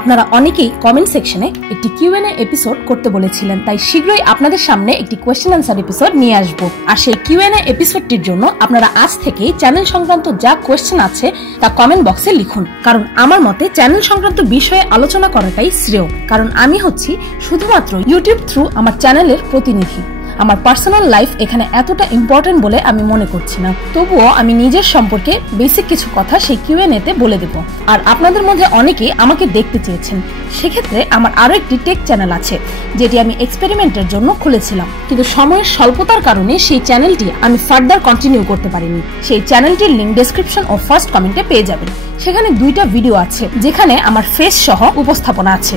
আপনারা অনেকেই কমেন্ট সেকশনে একটি কিউএনএ এপিসোড করতে বলেছিলেন, তাই শীঘ্রই আপনাদের সামনে একটি কোয়েশ্চেন আনসার এপিসোড নিয়ে আসব। আর সেই কিউএনএ এপিসোডটির জন্য আপনারা আজ থেকেই চ্যানেল সংক্রান্ত যা কোয়েশ্চেন আছে তা কমেন্ট বক্সে লিখুন, কারণ আমার মতে চ্যানেল সংক্রান্ত বিষয়ে আলোচনা করাটাই শ্রেয়। কারণ আমি হচ্ছি শুধুমাত্র ইউটিউব থ্রু আমার চ্যানেলের প্রতিনিধি। আমার পার্সোনাল লাইফ এখানে এতটা ইম্পর্টেন্ট বলে আমি মনে করছি না, তবুও আমি নিজের সম্পর্কে বেসিক কিছু কথা সেই কিউএনএতে বলে দেব। আর আপনাদের মধ্যে অনেকেই আমাকে দেখতে চেয়েছেন, সেক্ষেত্রে আমার আরো একটি টেক চ্যানেল আছে যেটি আমি এক্সপেরিমেন্টের জন্য খুলেছিলাম, কিন্তু সময়ের স্বল্পতার কারণে সেই চ্যানেলটি আমি ফার্দার কন্টিনিউ করতে পারিনি। সেই চ্যানেলটির লিংক ডেসক্রিপশন ও ফার্স্ট কমেন্টে পেয়ে যাবেন। সেখানে 2টা ভিডিও আছে যেখানে আমার ফেস সহ উপস্থাপনা আছে।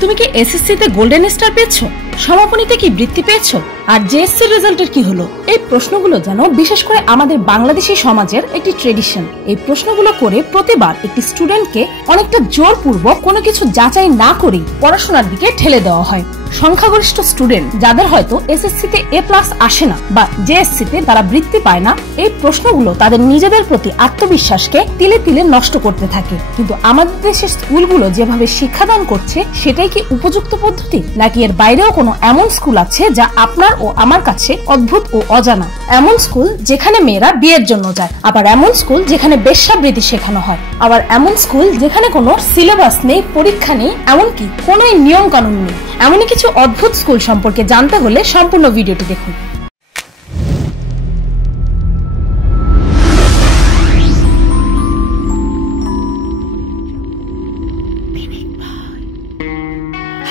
তুমি কি এসএসসি তে গোল্ডেন স্টার পেয়েছো? সমাপনীতে কি বৃত্তি পেয়েছো? আর জেএসসি রেজাল্টের কি হলো? এই প্রশ্নগুলো যেন বিশেষ করে আমাদের বাংলাদেশী সমাজের একটি ট্রেডিশন। এই প্রশ্নগুলো করে প্রতিবার একটি স্টুডেন্টকে অনেকটা জোরপূর্বক কোনো কিছু যাচাই না করেই পড়াশোনার দিকে ঠেলে দেওয়া হয়। সংখ্যাগরিষ্ঠ স্টুডেন্ট যাদের হয়তো এসএসসি তে A+ আসে না বা জেএসসি তে তারা বৃত্তি পায় না, এই প্রশ্নগুলো তাদের নিজেদের প্রতি আত্মবিশ্বাসকে তিলে তিলে নষ্ট করতে থাকে। কিন্তু আমাদের দেশের স্কুলগুলো যেভাবে শিক্ষাদান করছে সেটাই কি উপযুক্ত পদ্ধতি, নাকি এর বাইরেও কোনো এমন স্কুল আছে যা আপনার ও আমার কাছে অদ্ভুত ও অজানা? এমন স্কুল যেখানে মেয়েরা বিয়ের জন্য যায়, আবার এমন স্কুল যেখানে বেশ্যাবৃত্তি শেখানো হয়, আবার এমন স্কুল যেখানে কোনো সিলেবাস নেই, পরীক্ষা নেই, এমনকি কোনো নিয়ম কানুন নেই। এমনই কিছু অদ্ভুত স্কুল সম্পর্কে জানতে হলে সম্পূর্ণ ভিডিওটি দেখুন।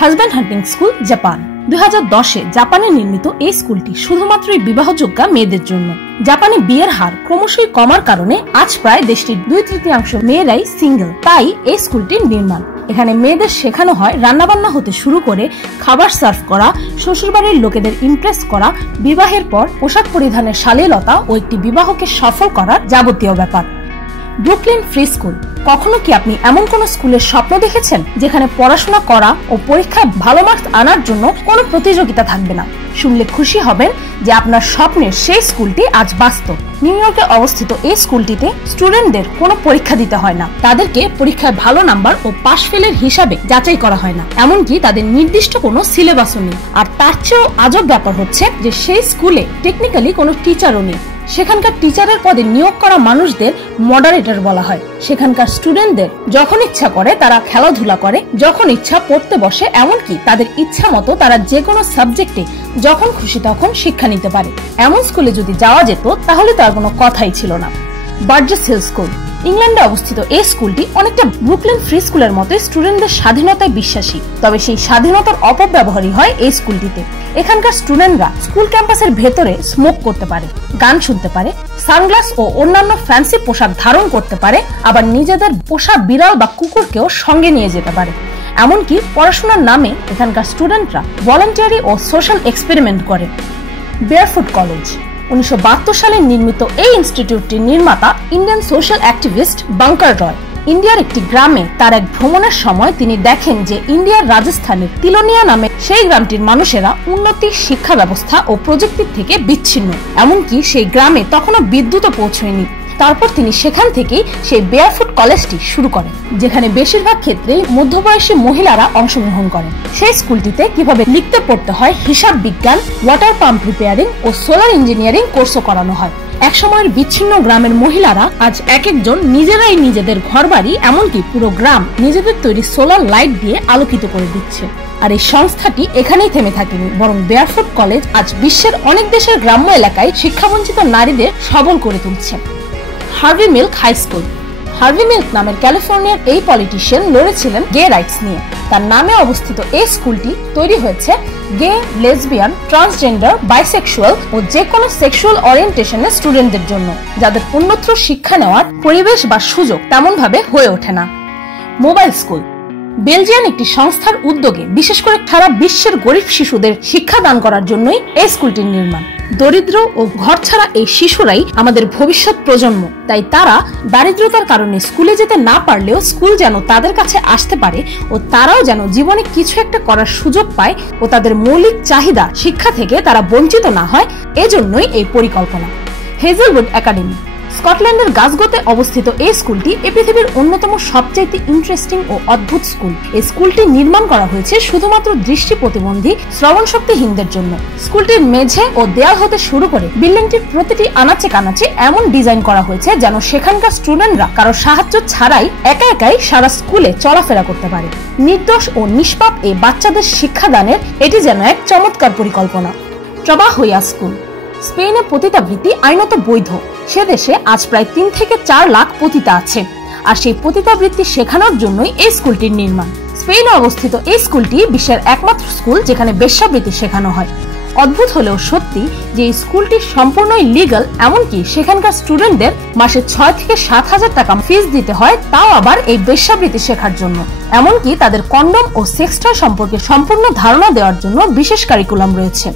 হাজব্যান্ড হান্টিং স্কুল, জাপান। 2010-এ জাপানে নির্মিত এই স্কুলটি শুধুমাত্রই বিবাহযোগ্যা মেয়েদের জন্য। জাপানে বিয়ের হার ক্রমশই কমার কারণে আজ প্রায় দেশটির 2/3 মেয়েরাই সিঙ্গেল, তাই এই স্কুলটির নির্মাণ। এখানে মেয়েদের শেখানো হয় রান্নাবান্না হতে শুরু করে খাবার সার্ভ করা, শ্বশুরবাড়ির লোকেদের ইমপ্রেস করা, বিবাহের পর পোশাক পরিধানের শালীনতা ও একটি বিবাহকে সফল করার যাবতীয় ব্যাপার। Brooklyn free school. কখনো কি আপনি এমন কোন স্কুলের স্বপ্ন দেখেছেন যেখানে পড়াশোনা করা ও পরীক্ষায় ভালো মার্কস আনার জন্য কোনো প্রতিযোগিতা থাকবে না? শুনলে খুশি হবেন যে আপনার স্বপ্নের সেই স্কুলটি আজ বাস্তব। নিউ ইয়র্কে অবস্থিত এই স্কুলটিতে স্টুডেন্টদের কোনো পরীক্ষা দিতে হয় না, তাদেরকে পরীক্ষায় ভালো নাম্বার ও পাশ ফেলের হিসাবে যাচাই করা হয় না, এমনকি তাদের নির্দিষ্ট কোনো সিলেবাসও নেই। আর তার চেয়েও আজব ব্যাপার হচ্ছে যে সেই স্কুলে টেকনিক্যালি কোনো টিচারও নেই। সেখানকার টিচারের পদে নিয়োগ করা মানুষদের মডারেটর বলা হয়। সেখানকার স্টুডেন্টদের যখন ইচ্ছা করে তারা খেলাধুলা করে, যখন ইচ্ছা পড়তে বসে, এমনকি তাদের ইচ্ছা মতো তারা যে কোনো সাবজেক্টে যখন খুশি তখন শিক্ষা নিতে পারে। এমন স্কুলে যদি যাওয়া যেত তাহলে তার কোনো কথাই ছিল না। Burgess Hill school. ইংল্যান্ডে অবস্থিত এই স্কুলটি অনেকটা ব্রুকলিন ফ্রি স্কুলের মতো স্টুডেন্টদের স্বাধীনতায় বিশ্বাসী, তবে সেই স্বাধীনতার অপব্যবহারই হয় এই স্কুলটিতে। এখানকার স্টুডেন্টরা স্কুল ক্যাম্পাসের ভেতরে স্মোক করতে পারে, গান শুনতে পারে, সানগ্লাস ও অন্যান্য ফ্যান্সি পোশাক ধারণ করতে পারে, আবার নিজেদের পোষা বিড়াল বা কুকুরকেও সঙ্গে নিয়ে যেতে পারে। এমনকি পড়াশোনার নামে এখানকার স্টুডেন্টরা ভলান্টিয়ারি ও সোশ্যাল এক্সপেরিমেন্ট করে। Barefoot college. 1972 সালে নির্মিত এই ইনস্টিটিউটটির নির্মাতা ইন্ডিয়ান সোশ্যাল অ্যাক্টিভিস্ট বাঙ্কার রয়। ইন্ডিয়ার একটি গ্রামে তার এক ভ্রমণের সময় তিনি দেখেন যে ইন্ডিয়ার রাজস্থানের তিলোনিয়া নামে সেই গ্রামটির মানুষেরা উন্নতি, শিক্ষা ব্যবস্থা ও প্রযুক্তির থেকে বিচ্ছিন্ন, এমনকি সেই গ্রামে তখনও বিদ্যুৎও পৌঁছয়নি। তারপর তিনি সেখান থেকেই সেই বেয়ারফুট কলেজটি শুরু করেন, যেখানে বেশিরভাগ ক্ষেত্রেই মধ্যবয়সী মহিলারা অংশগ্রহণ করেন। সেই স্কুলটিতে কিভাবে লিখতে পড়তে হয়, হিসাব বিজ্ঞান, ওয়াটার পাম্প রিপেয়ারিং ও সোলার ইঞ্জিনিয়ারিং কোর্সও করানো হয়। একসময়ের বিচ্ছিন্ন গ্রামের মহিলারা আজ এক একজন নিজেরাই নিজেদের ঘরবাড়ি, এমনকি পুরো গ্রাম নিজেদের তৈরি সোলার লাইট দিয়ে আলোকিত করে দিচ্ছে। আর এই সংস্থাটি এখানেই থেমে থাকেনি, বরং বেয়ারফুট কলেজ আজ বিশ্বের অনেক দেশের গ্রাম্য এলাকায় শিক্ষাবঞ্চিত নারীদের সবল করে তুলছে। Harvey Milk high school. Harvey Milk নামের ক্যালিফোর্নিয়ার এই পলিটিশিয়ান লড়েছিলেন গে রাইটস নিয়ে। তার নামে অবস্থিত এই স্কুলটি তৈরি হয়েছে গে, লেসবিয়ান, ট্রান্সজেন্ডার, বাইসেক্সুয়াল ও যে কোনো সেক্সুয়াল ওরিয়েন্টেশনের স্টুডেন্টদের জন্য, যাদের উন্নত শিক্ষা নেওয়ার পরিবেশ বা সুযোগ তেমন ভাবে হয়ে ওঠে না। Mobile school. বেলজিয়ান একটি সংস্থার উদ্যোগে বিশেষ করে সারা বিশ্বের গরিব শিশুদের শিক্ষা দান করার জন্যই এই স্কুলটির নির্মাণ। দরিদ্র ও ঘরছাড়া এই শিশুরাই আমাদের ভবিষ্যৎ প্রজন্ম, তাই তারা দারিদ্রতার কারণে স্কুলে যেতে না পারলেও স্কুল যেন তাদের কাছে আসতে পারে ও তারাও যেন জীবনে কিছু একটা করার সুযোগ পায় ও তাদের মৌলিক চাহিদা শিক্ষা থেকে তারা বঞ্চিত না হয়, এজন্যই এই পরিকল্পনা। Hazlewood academy. স্কটল্যান্ডের গ্লাসগোতে অবস্থিত এই স্কুলটি এই পৃথিবীর অন্যতম সবচাইতে ইন্টারেস্টিং ও অদ্ভুত স্কুল। এই স্কুলটি নির্মাণ করা হয়েছে শুধুমাত্র দৃষ্টি প্রতিবন্ধী শ্রবণ শক্তিহীনদের জন্য। স্কুলটির মেঝে ও দেয়াল হতে শুরু করে বিল্ডিংটির প্রতিটি আনাচে কানাচে এমন ডিজাইন করা হয়েছে যেন সেখানকার স্টুডেন্টরা কারো সাহায্য ছাড়াই একা একাই সারা স্কুলে চলাফেরা করতে পারে। নির্দোষ ও নিষ্পাপ এই বাচ্চাদের শিক্ষাদানের এটি যেন এক চমৎকার পরিকল্পনা। ট্রাবাহোয়া স্কুল। স্পেনে পতিতাবৃত্তি আইনত বৈধ। সে দেশে আজ প্রায় 3 থেকে 4 লাখ পতিতা আছে, আর সেই পতিতাবৃত্তি শেখানোর জন্যই এই স্কুলটির নির্মাণ। স্পেনে অবস্থিত এই স্কুলটি বিশ্বের একমাত্র স্কুল যেখানে বেশ্যাবৃত্তি শেখানো হয়। অদ্ভুত হলেও সত্যি যে এই স্কুলটি সম্পূর্ণই লিগ্যাল, এমনকি সেখানকার স্টুডেন্টদের মাসে 6 থেকে 7 হাজার টাকা ফিস দিতে হয়, তাও আবার এই বেশ্যাবৃত্তি শেখার জন্য। এমনকি তাদের কন্ডম ও সেক্স টয় সম্পর্কে সম্পূর্ণ ধারণা দেওয়ার জন্য বিশেষ কারিকুলাম রয়েছে।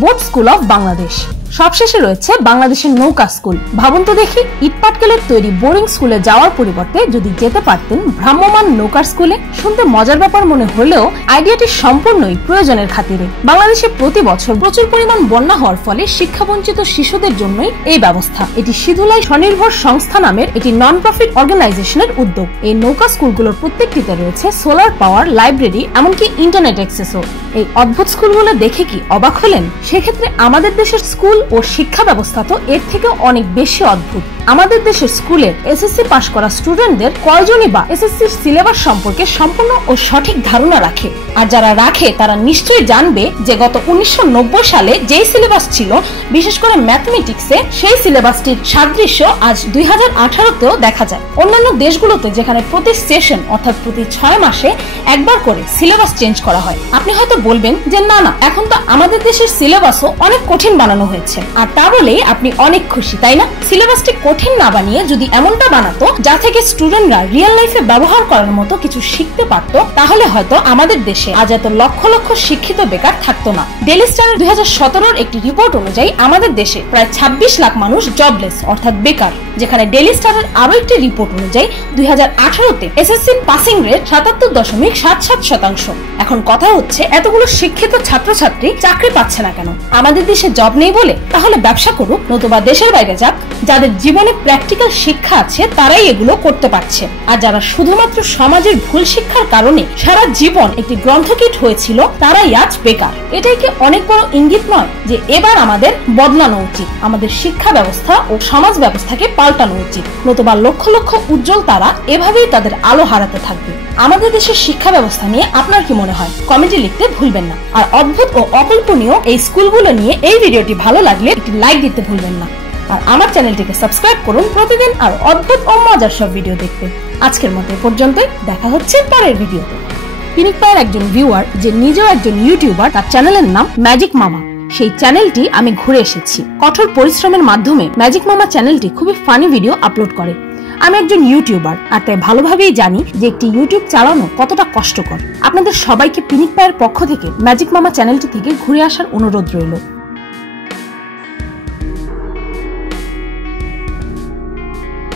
Boat school of Bangladesh. সবশেষে রয়েছে বাংলাদেশের নৌকা স্কুল। ভাবুন তো দেখি, ইটপাটকেলের তৈরি বোরিং স্কুলে যাওয়ার পরিবর্তে যদি যেতে পারতেন ভ্রাম্যমান নৌকার স্কুলে। শুনতে মজার ব্যাপার মনে হলেও আইডিয়াটি সম্পূর্ণই প্রয়োজনের খাতিরে। বাংলাদেশে প্রতি বছর প্রচুর পরিমাণ বন্যা হওয়ার ফলে শিক্ষাবঞ্চিত শিশুদের জন্যই এই ব্যবস্থা। এটি সিধুলাই স্বনির্ভর সংস্থা নামের একটি নন প্রফিট অর্গানাইজেশনের উদ্যোগ। এই নৌকা স্কুলগুলোর প্রত্যেকটিতে রয়েছে সোলার পাওয়ার, লাইব্রেরি, এমনকি ইন্টারনেট অ্যাক্সেসও। এই অদ্ভুত স্কুলগুলো দেখে কি অবাক হলেন? সেক্ষেত্রে আমাদের দেশের স্কুল ও শিক্ষা ব্যবস্থা তো এর থেকেও অনেক বেশি অদ্ভুত। আমাদের দেশের স্কুলের এসএসসি পাস করা স্টুডেন্টদের কয়জনই বা এসএসসির সিলেবাস সম্পর্কে সম্পূর্ণ ও সঠিক ধারণা রাখে? আর যারা রাখে তারা নিশ্চয়ই জানবে যে গত 1990 সালে যেই সিলেবাস ছিল, বিশেষ করে ম্যাথমেটিক্সে, সেই সিলেবাসটির সাদৃশ্য আজ 2018তেও দেখা যায়। অন্যান্য দেশগুলোতে যেখানে প্রতি সেশন অর্থাৎ প্রতি 6 মাসে একবার করে সিলেবাস চেঞ্জ করা হয়। আপনি হয়তো বলবেন যে না, এখন তো আমাদের দেশের সিলেবাসও অনেক কঠিন বানানো হয়েছে, আর তা বলেই আপনি অনেক খুশি, তাই না? সিলেবাসটি কঠিন না বানিয়ে যদি এমনটা বানাতো যা থেকে স্টুডেন্টরা রিয়েল লাইফে ব্যবহার করার মতো কিছু শিখতে পারতো, তাহলে হয়তো আমাদের দেশে আজ এত লক্ষ লক্ষ শিক্ষিত বেকার থাকতো না। ডেইলি স্টারের 2017 একটি রিপোর্ট অনুযায়ী আমাদের দেশে প্রায় 26 লাখ মানুষ জবলেস অর্থাৎ বেকার, যেখানে ডেইলি স্টারের আরো একটি রিপোর্ট অনুযায়ী 2018তে এসএসসি পাসিং রেট 77.77%। এখন কথা হচ্ছে, এতগুলো শিক্ষিত ছাত্রছাত্রী চাকরি পাচ্ছে না কেন? আমাদের দেশে জব নেই বলে? তাহলে ব্যবসা করুক, নতুবা দেশের বাইরে যাক। যাদের জীবনে প্র্যাকটিক্যাল শিক্ষা আছে তারাই এগুলো করতে পারছে, আর যারা শুধুমাত্র সমাজের ভুল শিক্ষার কারণে সারা জীবন একটি গ্রন্থকিট হয়েছিল তারাই আজ বেকার। এটাই কি অনেক বড় ইঙ্গিত নয় যে এবার আমাদের বদলানো উচিত, আমাদের শিক্ষা ব্যবস্থা ও সমাজ ব্যবস্থাকে পাল্টানো উচিত, নতুবা লক্ষ লক্ষ উজ্জ্বল তারা এভাবেই তাদের আলো হারাতে থাকবে। আমাদের দেশের শিক্ষা ব্যবস্থা নিয়ে আপনার কি মনে হয়? কমেন্টে লিখতে ভুলবেন না। আর অদ্ভুত ও অকল্পনীয় এই স্কুলগুলো নিয়ে এই ভিডিওটি ভালো লাগলে একটি লাইক দিতে ভুলবেন না। আর আমার চ্যানেলটিকে সাবস্ক্রাইব করুন প্রতিদিন আর অদ্ভুত ও মজার সব ভিডিও দেখতে। আজকের মতো পর্যন্তই, দেখা হচ্ছে পরের ভিডিওতে। পিনিক পায়ের একজন ভিউয়ার যে নিজেও একজন ইউটিউবার, তার চ্যানেলের নাম ম্যাজিক মামা। সেই চ্যানেলটি আমি ঘুরে এসেছি। কঠোর পরিশ্রমের মাধ্যমে ম্যাজিক মামা চ্যানেলটি খুবই ফানি ভিডিও আপলোড করে। আমি একজন ইউটিউবার, আর তাই ভালোভাবেই জানি যে একটি ইউটিউব চালানো কতটা কষ্টকর। আপনাদের সবাইকে পিনিক পায়ের পক্ষ থেকে ম্যাজিক মামা চ্যানেলটি থেকে ঘুরে আসার অনুরোধ রইল।